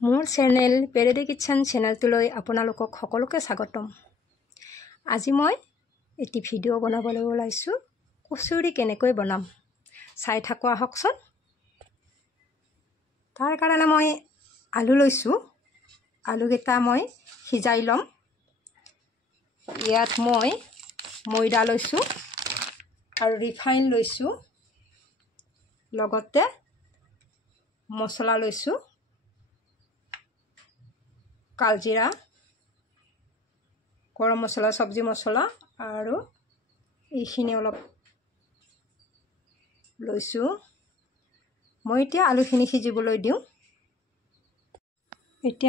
মোৰ channel পেৰেডি kitchen চেনেলটোলৈ আপোনালোকক সকলোকে স্বাগতম। আজি মই এটি ভিডিঅ' বনাবলৈ ওলাইছোঁ কচুৰি কেনেকৈ বনাম চাই থাকো আহকচোন। তাৰ কাৰণে মই আলু লৈছোঁ। আলুকেইটা মই সিজাই ল'ম। ইয়াত মই ময়দা লৈছোঁ আৰু ৰিফাইন লৈছোঁ, লগতে মছলা লৈছোঁ, কালজিৰা, গৰম মছলা, চব্জি মছলা আৰু এইখিনি অলপ লৈছোঁ। মই এতিয়া আলুখিনি সিজিবলৈ দিওঁ।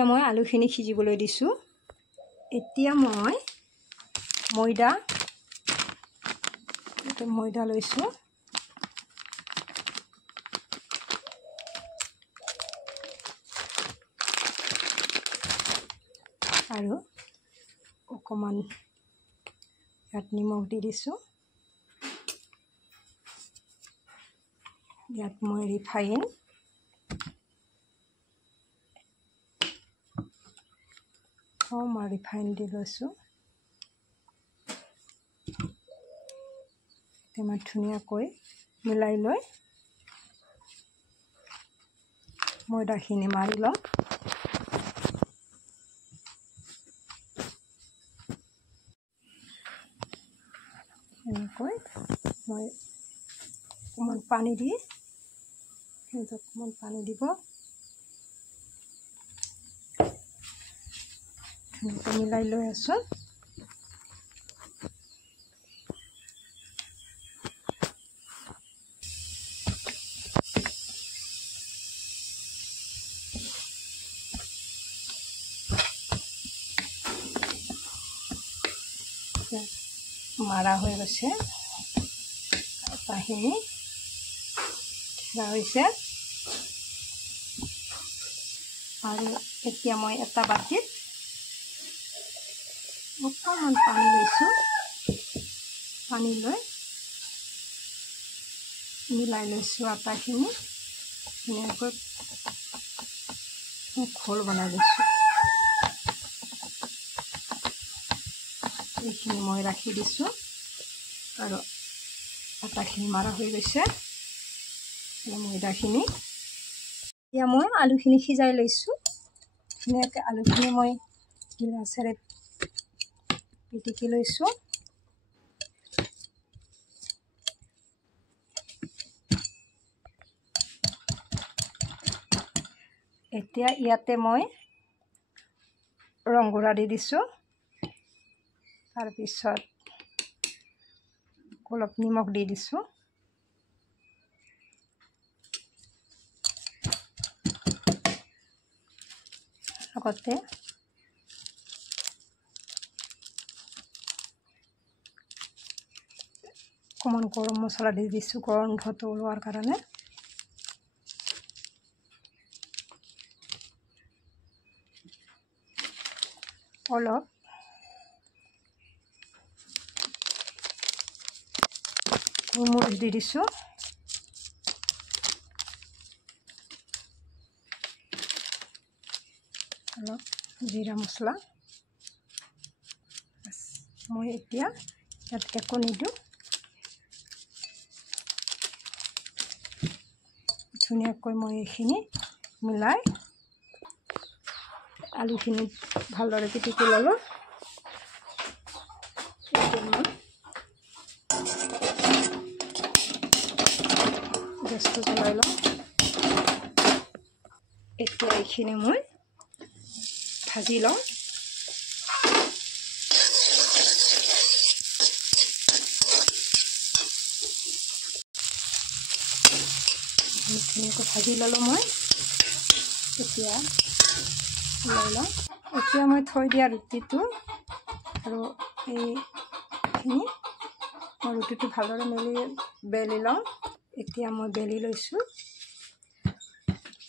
মই আলুখিনি সিজিবলৈ দিছোঁ। এতিয়া মই ময়দা লৈছোঁ। আৰু অকণমান ইয়াত নিমখ দি দিছোঁ। ইয়াত মই ৰিফাইন, দি লৈছোঁ। এতিয়া মই ধুনীয়াকৈ মিলাই লৈ ময়দাখিনি মাৰি ল'ম। এনেকৈ মই অকণমান পানী দি অকণমান পানী দিব, ধুনীয়াকৈ মিলাই লৈ আছোঁ। মাৰা হৈ গৈছে, আটাখিনি ঢিলা হৈছে। আৰু এতিয়া মই এটা বাটিত অকণমান পানী লৈছোঁ। পানী লৈ মিলাই লৈছোঁ আটাখিনি। ধুনীয়াকৈ ঘোল বনাই লৈছোঁ। এইখিনি মই ৰাখি দিছোঁ আৰু আটাখিনি মাৰা হৈ গৈছে। ময়দাখিনি এতিয়া মই আলুখিনি সিজাই লৈছোঁ। ধুনীয়াকৈ আলুখিনি মই গিলাচেৰে পিটিকি লৈছোঁ। এতিয়া ইয়াতে মই ৰংগুড়া দি দিছোঁ। তাৰপিছত অলপ নিমখ দি দিছোঁ। লগতে অকণমান গৰম মছলা দি দিছোঁ গন্ধটো ওলোৱাৰ কাৰণে। অলপ গোলমৰিচ দি দিছোঁ। অলপ জিৰা মছলা। মই এতিয়া ইয়াত একো নিদিওঁ। ধুনীয়াকৈ মই এইখিনি মিলাই আলুখিনি ভালদৰে পিটিকি ল'লোঁ। গেছটো জ্বলাই লওঁ। এতিয়া এইখিনি মই ভাজি লওঁ। ধুনীয়াকৈ ভাজি ল'লোঁ মই। এতিয়া লৈ লওঁ। এতিয়া মই থৈ দিয়া ৰুটিটো আৰু এইখিনি মই ৰুটিটো ভালদৰে বেলি লওঁ। এতিয়া মই বেলি লৈছোঁ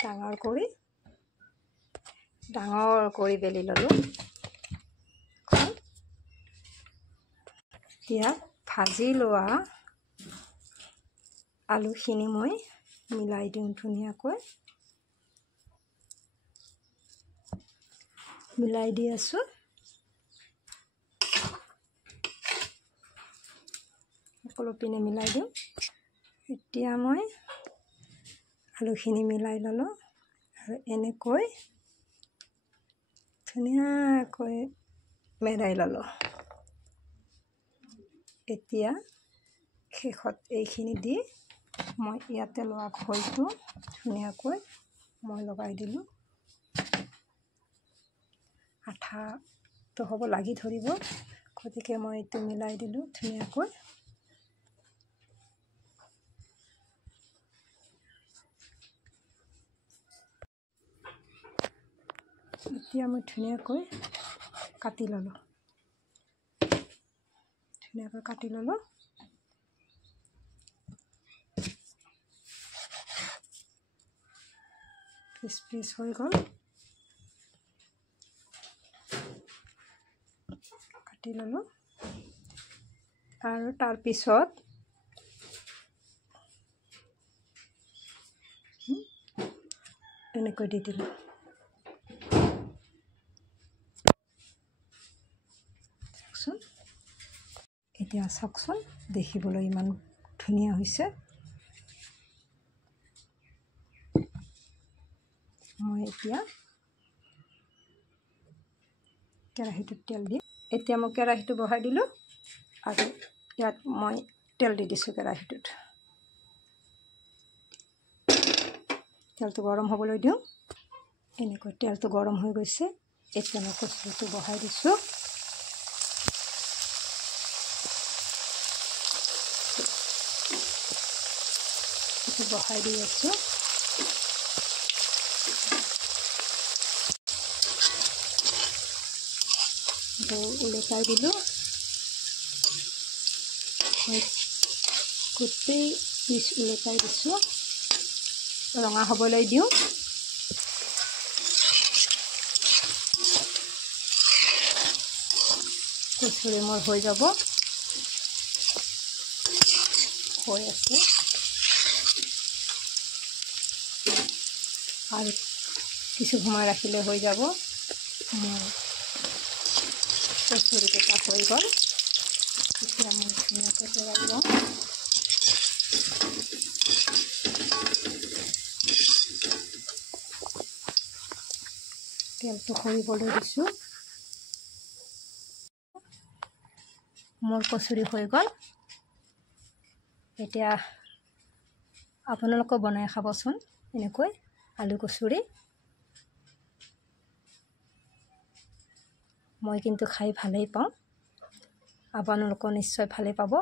ডাঙৰ কৰি বেলি ল'লোঁ। এতিয়া ভাজি লোৱা আলুখিনি মই মিলাই দিওঁ ধুনীয়াকৈ। মিলাই দি আছোঁ। সকলো পিনে মিলাই দিওঁ। এতিয়া মই আলুখিনি মিলাই ল'লোঁ আৰু এনেকৈ ধুনীয়াকৈ মেৰাই ল'লোঁ। এতিয়া শেষত এইখিনি দি মই ইয়াতে লোৱা ঘোলটো ধুনীয়াকৈ মই লগাই দিলোঁ। আঠাটো হ'ব লাগি ধৰিব, গতিকে মই এইটো মিলাই দিলোঁ ধুনীয়াকৈ। এতিয়া মই ধুনীয়াকৈ কাটি ল'লোঁ। পিচ হৈ গ'ল। কাটি ল'লোঁ আৰু তাৰপিছত এনেকৈ দি দিলোঁ। চাওকচোন, এতিয়া চাওকচোন, দেখিবলৈ ইমান ধুনীয়া হৈছে। মই এতিয়া কেৰাহীটোত তেল দিম। এতিয়া মই কেৰাহীটো বহাই দিলোঁ আৰু ইয়াত মই তেল দি দিছোঁ কেৰাহীটোত। তেলটো গৰম হ'বলৈ দিওঁ। এনেকৈ তেলটো গৰম হৈ গৈছে। এতিয়া মই কচুৰিটো বহাই দিছোঁ। এইটো বহাই দি আছোঁ। উলটাই দিলোঁ। গোটেই পিচ উলটাই দিছোঁ। ৰঙা হ'বলৈ দিওঁ। কচুৰি মোৰ হৈ যাব, হৈ আছে। আৰু কিছু সময় ৰাখিলে হৈ যাব। মোৰ কচুৰিকেইটা হৈ গ'ল। এতিয়া মই ধুনীয়াকৈ পেলাই লওঁ। তেলটো সৰিবলৈ দিছোঁ। মোৰ কচুৰি হৈ গ'ল। এতিয়া আপোনালোকেও বনাই খাবচোন এনেকৈ আলু কচুৰি। মই কিন্তু খাই ভালেই পাওঁ, আপোনালোকেও নিশ্চয় ভালেই পাব।